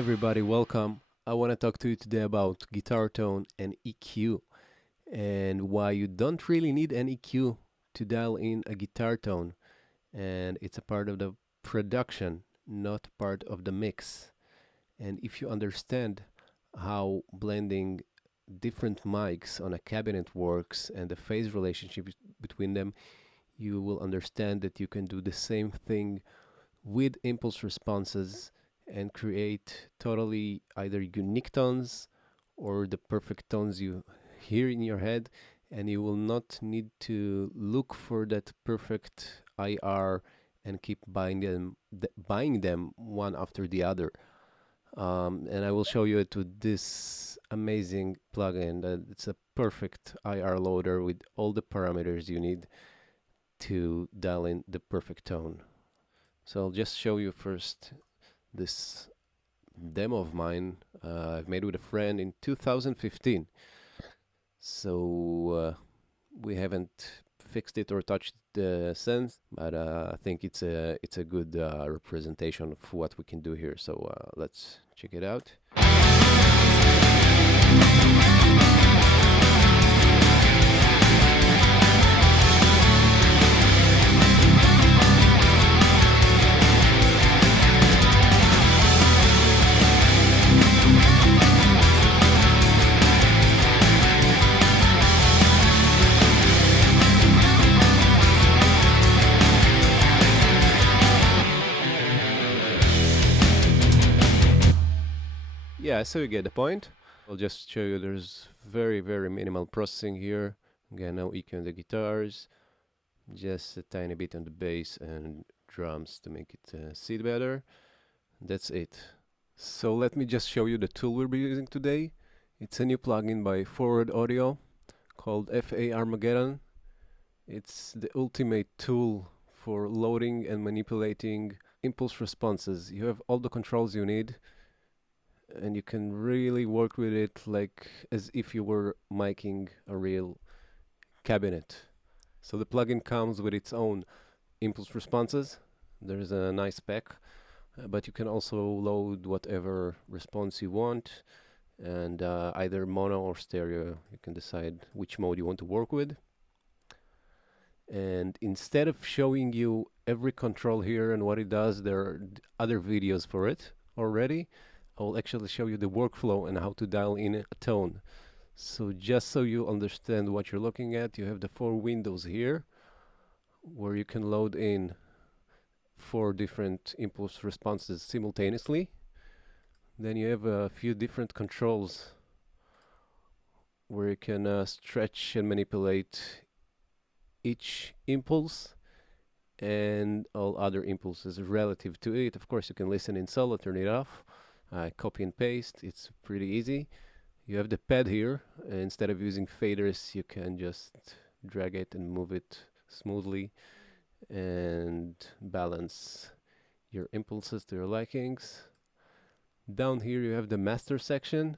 everybody, welcome. I want to talk to you today about guitar tone and EQ and why you don't really need an EQ to dial in a guitar tone, and it's a part of the production, not part of the mix. And if you understand how blending different mics on a cabinet works and the phase relationship between them, you will understand that you can do the same thing with impulse responses and create totally either unique tones or the perfect tones you hear in your head, and you will not need to look for that perfect IR and keep buying them one after the other. And I will show you it with this amazing plugin. It's a perfect IR loader with all the parameters you need to dial in the perfect tone. So I'll just show you first this demo of mine I've made with a friend in 2015. So we haven't fixed it or touched it since, but I think it's a good representation of what we can do here. So let's check it out. Yeah, so you get the point. I'll just show you there's very minimal processing here. Again, no EQ on the guitars, just a tiny bit on the bass and drums to make it sit better. That's it. So let me just show you the tool we'll be using today. It's a new plugin by Forward Audio called faIRmageddon. It's the ultimate tool for loading and manipulating impulse responses. You have all the controls you need, and you can really work with it like as if you were miking a real cabinet. So the plugin comes with its own impulse responses. There's a nice spec, but you can also load whatever response you want, and either mono or stereo. You can decide which mode you want to work with. And instead of showing you every control here and what it does, there are other videos for it already. I will actually show you the workflow and how to dial in a tone. So just so you understand what you're looking at, you have the 4 windows here where you can load in 4 different impulse responses simultaneously. Then you have a few different controls where you can stretch and manipulate each impulse and all other impulses relative to it. Of course, you can listen in solo, turn it off. Copy and paste, it's pretty easy. You have the pad here. Instead of using faders, you can just drag it and move it smoothly and balance your impulses to your likings. Down here you have the master section.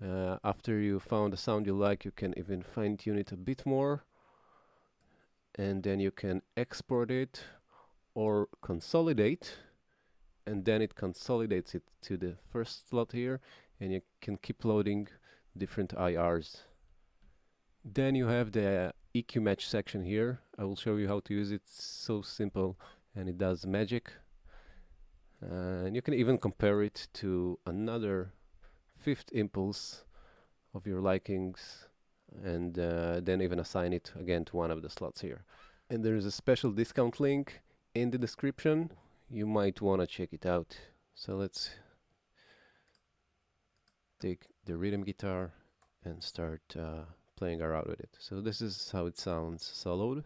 After you found a sound you like, you can even fine-tune it a bit more, and then you can export it or consolidate, and then it consolidates it to the first slot here, and you can keep loading different IRs. Then you have the EQ match section here. I will show you how to use it. It's so simple and it does magic. And you can even compare it to another 5th impulse of your likings, and then even assign it again to one of the slots here. And there is a special discount link in the description. You might want to check it out. So let's take the rhythm guitar and start playing around with it. So this is how it sounds soloed.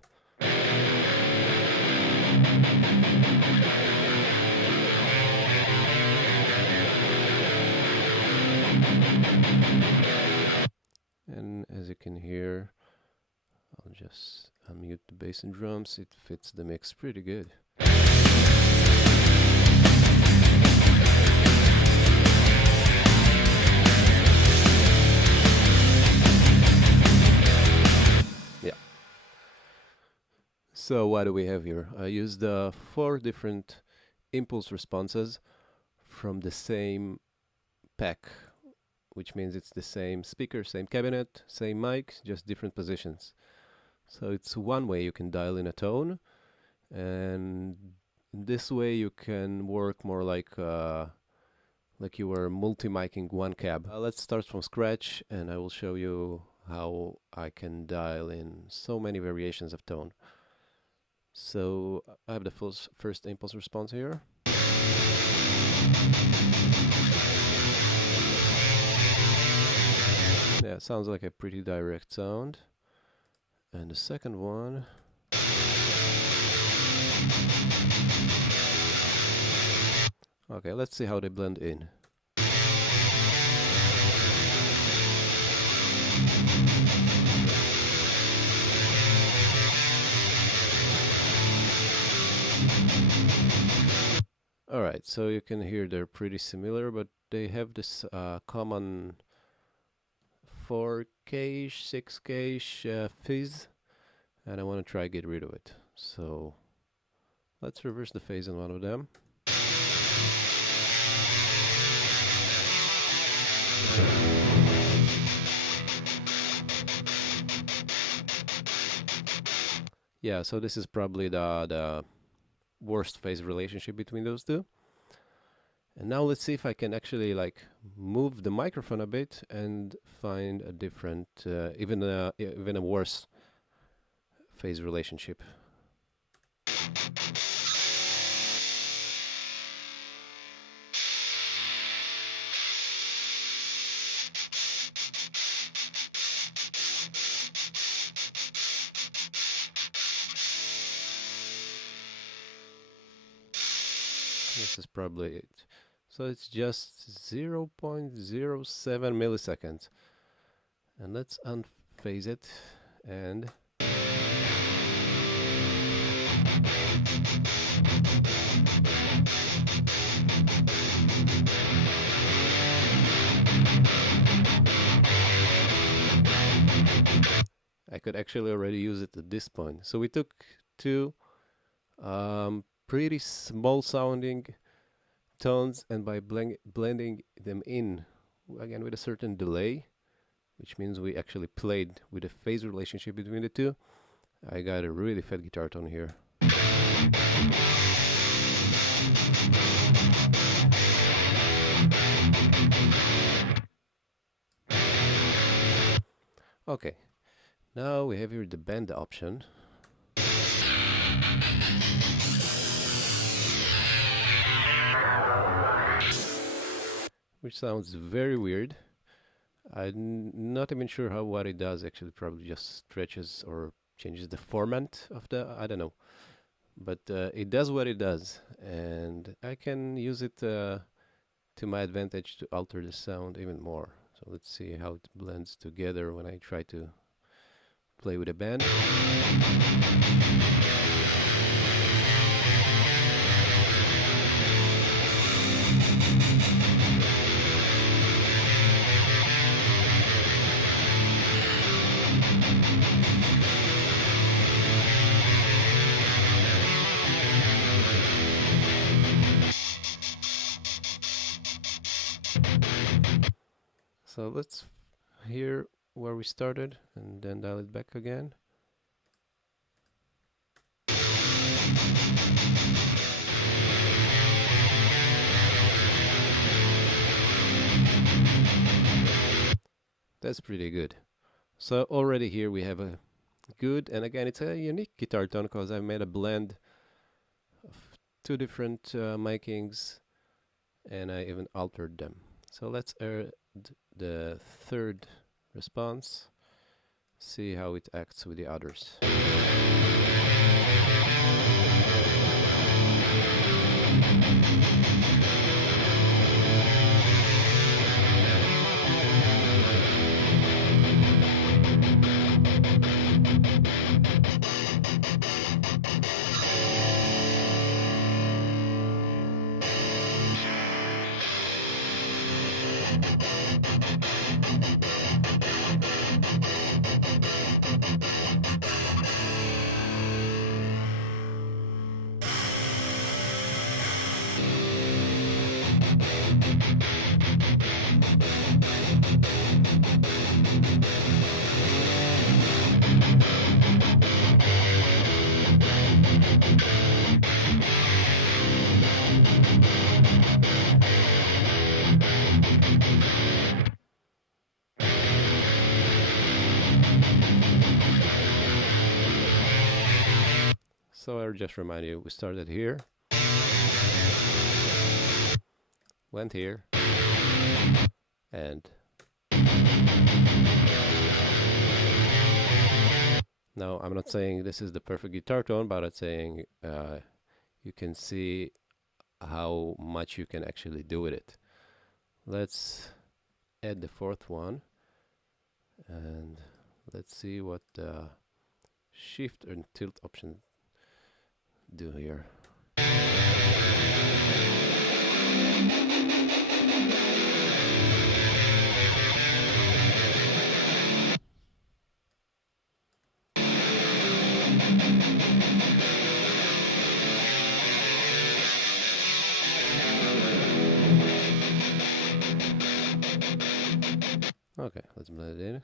And as you can hear, I'll just unmute the bass and drums. It fits the mix pretty good. So what do we have here? I used 4 different impulse responses from the same spec, which means it's the same speaker, same cabinet, same mic, just different positions. So it's one way you can dial in a tone, and this way you can work more like you were multi-micing one cab. Let's start from scratch, and I will show you how I can dial in so many variations of tone. So I have the first impulse response here. Yeah, it sounds like a pretty direct sound. And the second one. Okay, let's see how they blend in. Alright, so you can hear they're pretty similar, but they have this common 4K-ish, 6K-ish fizz, and I want to try get rid of it. So let's reverse the phase on one of them. Yeah, so this is probably the worst phase relationship between those two. And now let's see if I can actually like move the microphone a bit and find a different, even a worse phase relationship. This is probably it. So it's just 0.07 milliseconds. And let's unphase it and I could actually already use it at this point. So we took two pretty small sounding tones, and by blending them in again with a certain delay, which means we actually played with a phase relationship between the two, I got a really fat guitar tone here. Okay, now we have here the bend option. Which sounds very weird. I'm not even sure what it does actually. Probably just stretches or changes the format of I don't know. But it does what it does, and I can use it to my advantage to alter the sound even more. So let's see how it blends together when I try to play with a band. So let's hear where we started and then dial it back again. That's pretty good. So already here we have a good, and again it's a unique guitar tone because I made a blend of two different micings and I even altered them. So let's add the third response, see how it acts with the others. So I'll just remind you, we started here, went here, and now I'm not saying this is the perfect guitar tone, but I'm saying you can see how much you can actually do with it. Let's add the fourth one, and let's see what the shift and tilt option do here. Okay, let's blend it in.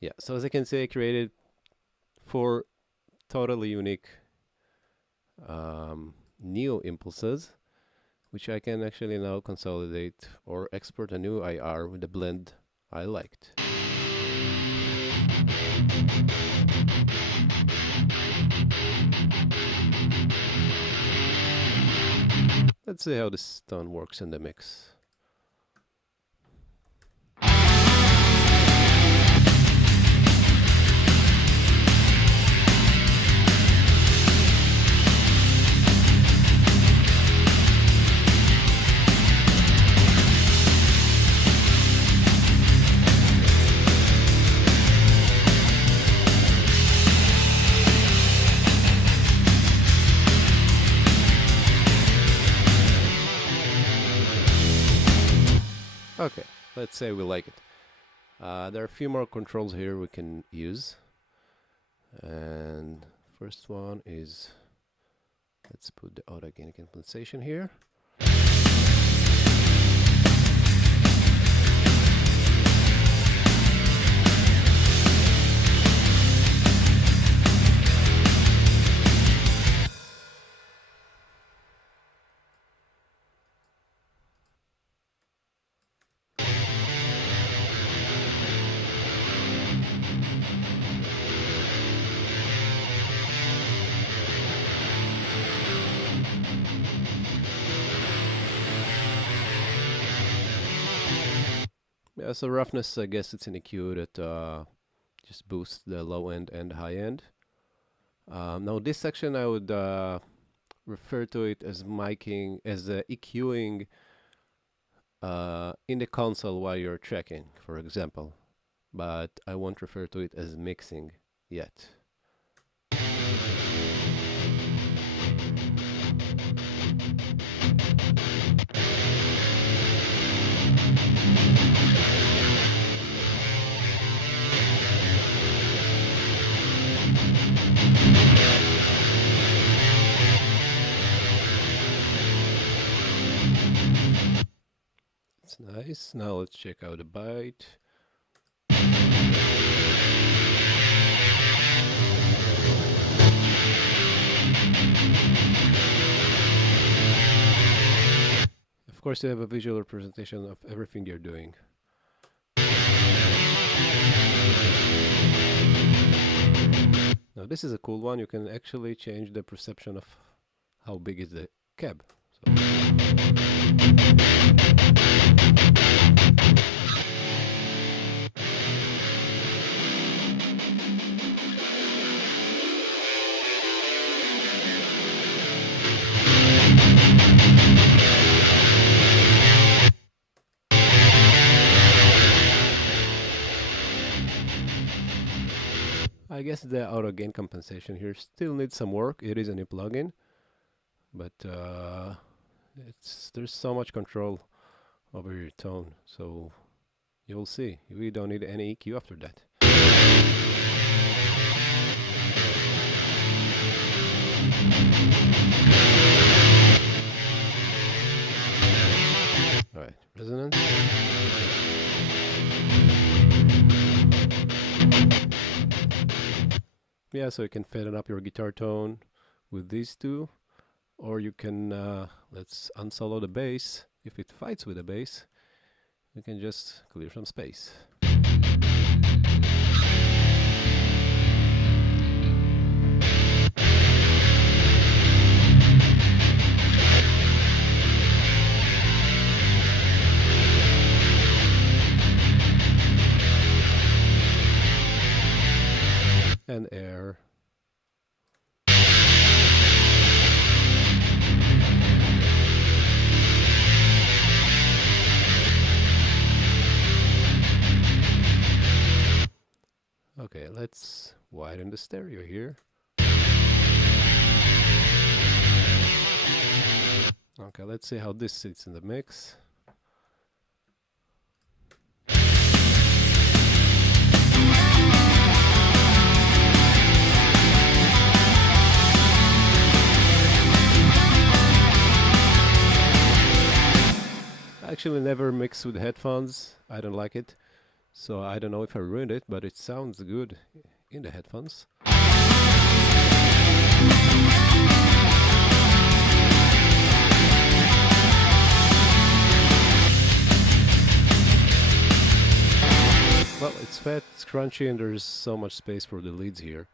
Yeah, so as you can see, I created 4 totally unique new impulses, which I can actually now consolidate or export a new IR with the blend I liked. Let's see how this tone works in the mix. Okay, let's say we like it. There are a few more controls here we can use. And first one is, let's put the autogenic compensation here. Yeah, so roughness, I guess it's an EQ that just boosts the low end and high end. Now this section I would refer to it as miking, as EQing in the console while you're tracking, for example. But I won't refer to it as mixing yet. It's nice. Now let's check out the bite. course, you have a visual representation of everything you're doing. Now this is a cool one. You can actually change the perception of how big is the cab. I guess the auto gain compensation here still needs some work. It is a new plugin, but there's so much control over your tone, so you'll see. We don't need any EQ after that. Alright, resonance. Yeah, so you can faden up your guitar tone with these two, or you can, let's unsolo the bass. If it fights with the bass, you can just clear some space. And air. Okay, let's widen the stereo here. Okay, let's see how this sits in the mix. I actually never mix with headphones. I don't like it. So I don't know if I ruined it, but it sounds good in the headphones. Well, it's fat, it's crunchy, and there's so much space for the leads here.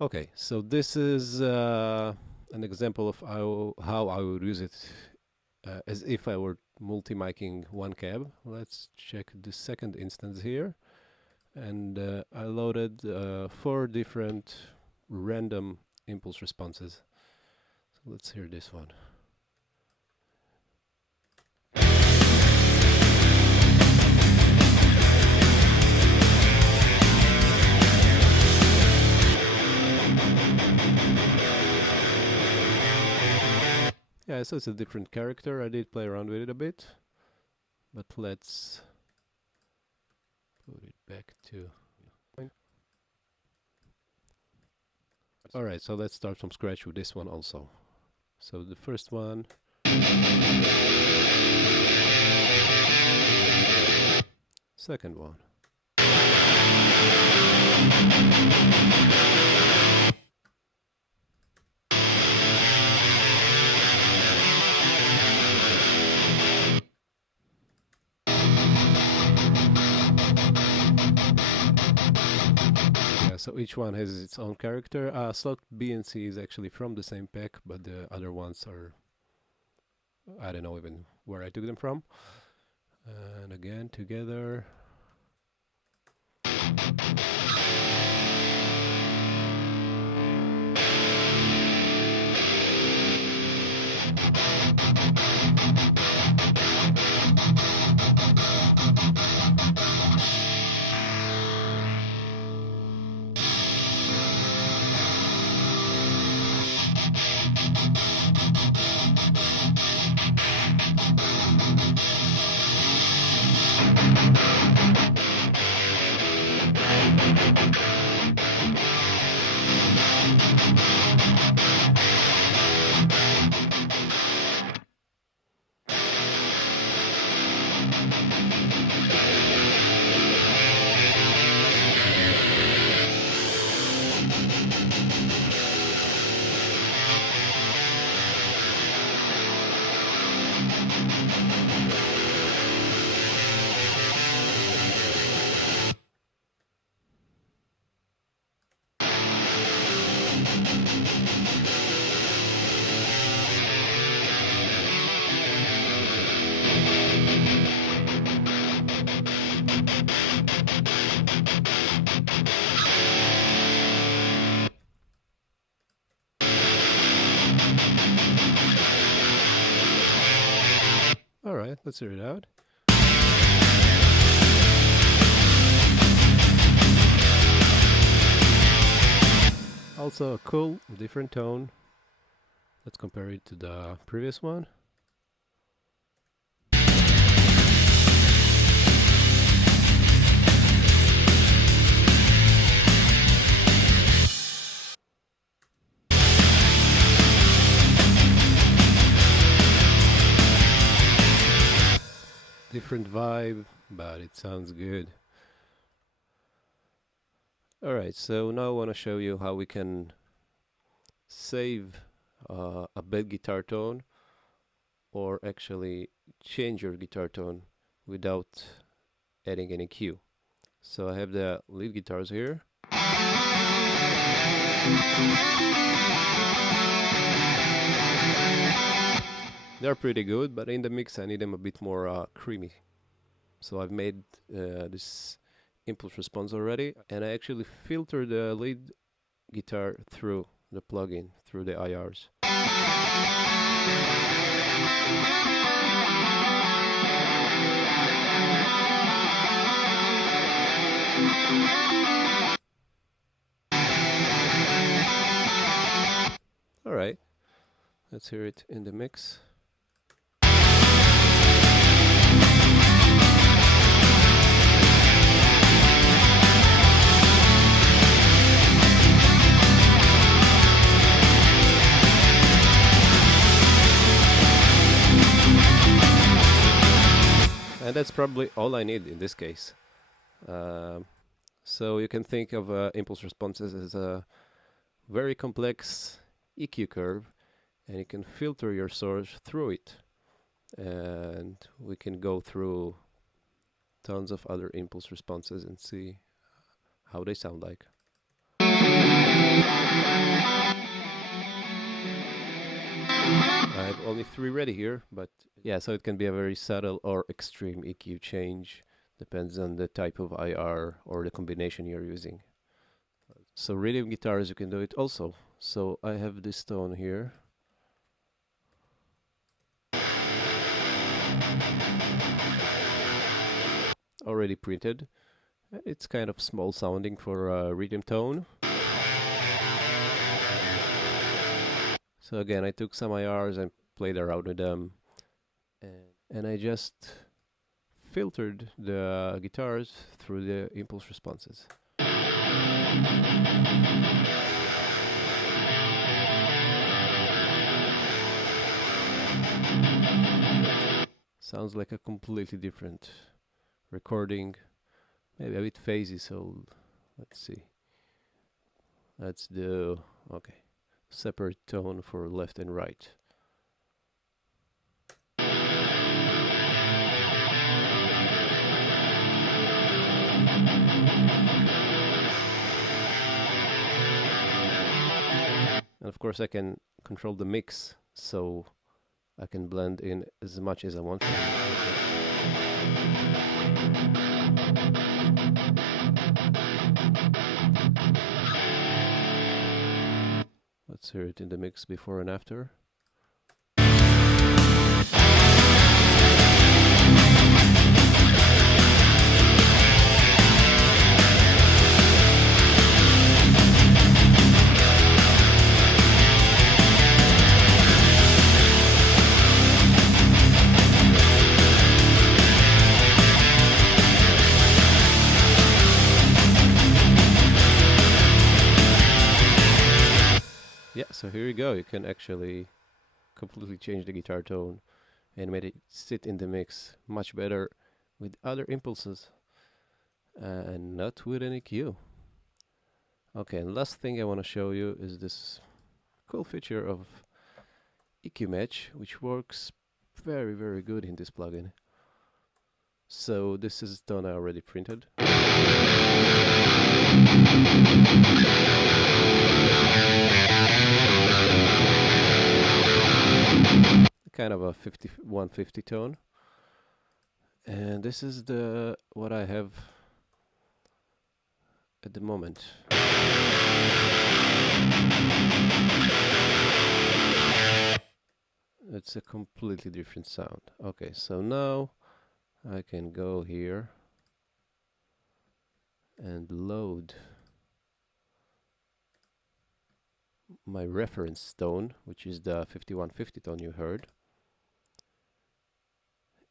Okay, so this is an example of how I would use it as if I were multi-miking one cab. Let's check the second instance here, and I loaded 4 different random impulse responses. So let's hear this one. Yeah, so it's a different character. I did play around with it a bit, but let's put it back to... Alright, so let's start from scratch with this one also. So the first one... Second one. So each one has its own character. Slot B and C is actually from the same pack, but the other ones are... I don't know even where I took them from. And again, together. Alright, let's hear it out. Also a cool, different tone. Let's compare it to the previous one. Different vibe, but it sounds good. Alright, so now I want to show you how we can save a bad guitar tone, or actually change your guitar tone without adding any cue. So I have the lead guitars here. They're pretty good, but in the mix I need them a bit more creamy. So I've made this impulse response already, and I actually filter the lead guitar through the plugin, through the IRs. Alright, let's hear it in the mix. And that's probably all I need in this case. So you can think of impulse responses as a very complex EQ curve, and you can filter your source through it. And we can go through tons of other impulse responses and see how they sound like. I have only 3 ready here, but yeah, so it can be a very subtle or extreme EQ change, depends on the type of IR or the combination you're using. So rhythm guitars, you can do it also. So I have this tone here. Already printed. It's kind of small sounding for a rhythm tone. So again, I took some IRs and played around with them, and I just filtered the guitars through the impulse responses. Sounds like a completely different recording, maybe a bit phasey, so let's see. Let's do, okay, separate tone for left and right. And of course I can control the mix, so I can blend in as much as I want. Let's hear it in the mix before and after. Yeah, so here you go. You can actually completely change the guitar tone and make it sit in the mix much better with other impulses and not with any cue. Okay, and last thing I want to show you is this cool feature of EQ match, which works very, very good in this plugin. So this is tone I already printed. Kind of a 150 tone, and this is the what I have at the moment. it's a completely different sound. Okay, so now I can go here and load my reference tone, which is the 5150 tone you heard.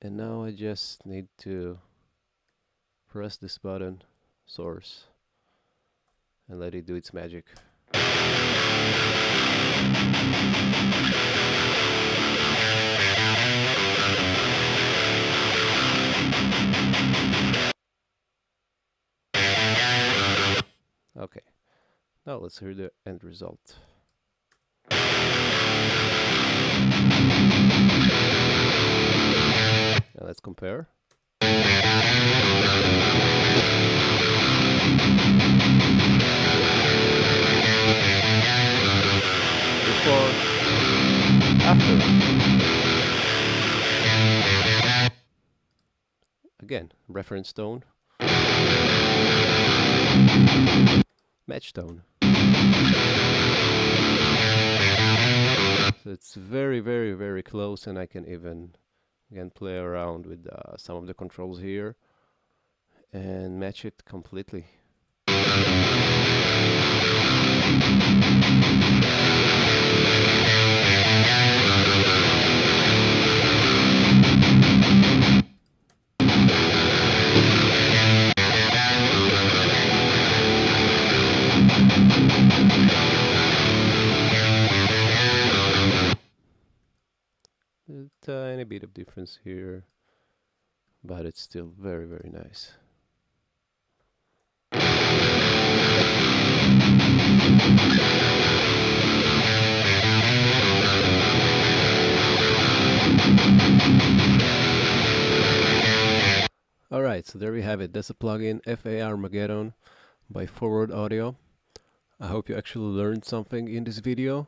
And now I just need to press this button, source, and let it do its magic. Okay, now let's hear the end result. Now let's compare. Before, after. Again, reference tone, match tone. So it's very, very, very close, and I can even again play around with some of the controls here and match it completely. A tiny bit of difference here, but it's still very, very nice. Alright, so there we have it. That's a plugin, faIRmageddon by Forward Audio. I hope you actually learned something in this video.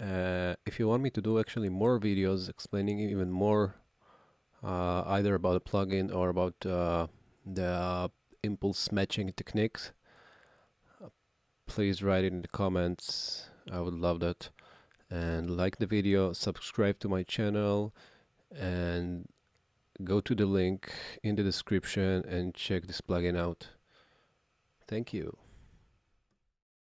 If you want me to do actually more videos explaining even more either about the plugin or about the impulse matching techniques, please write it in the comments. I would love that. And like the video, subscribe to my channel, and go to the link in the description and check this plugin out. Thank you.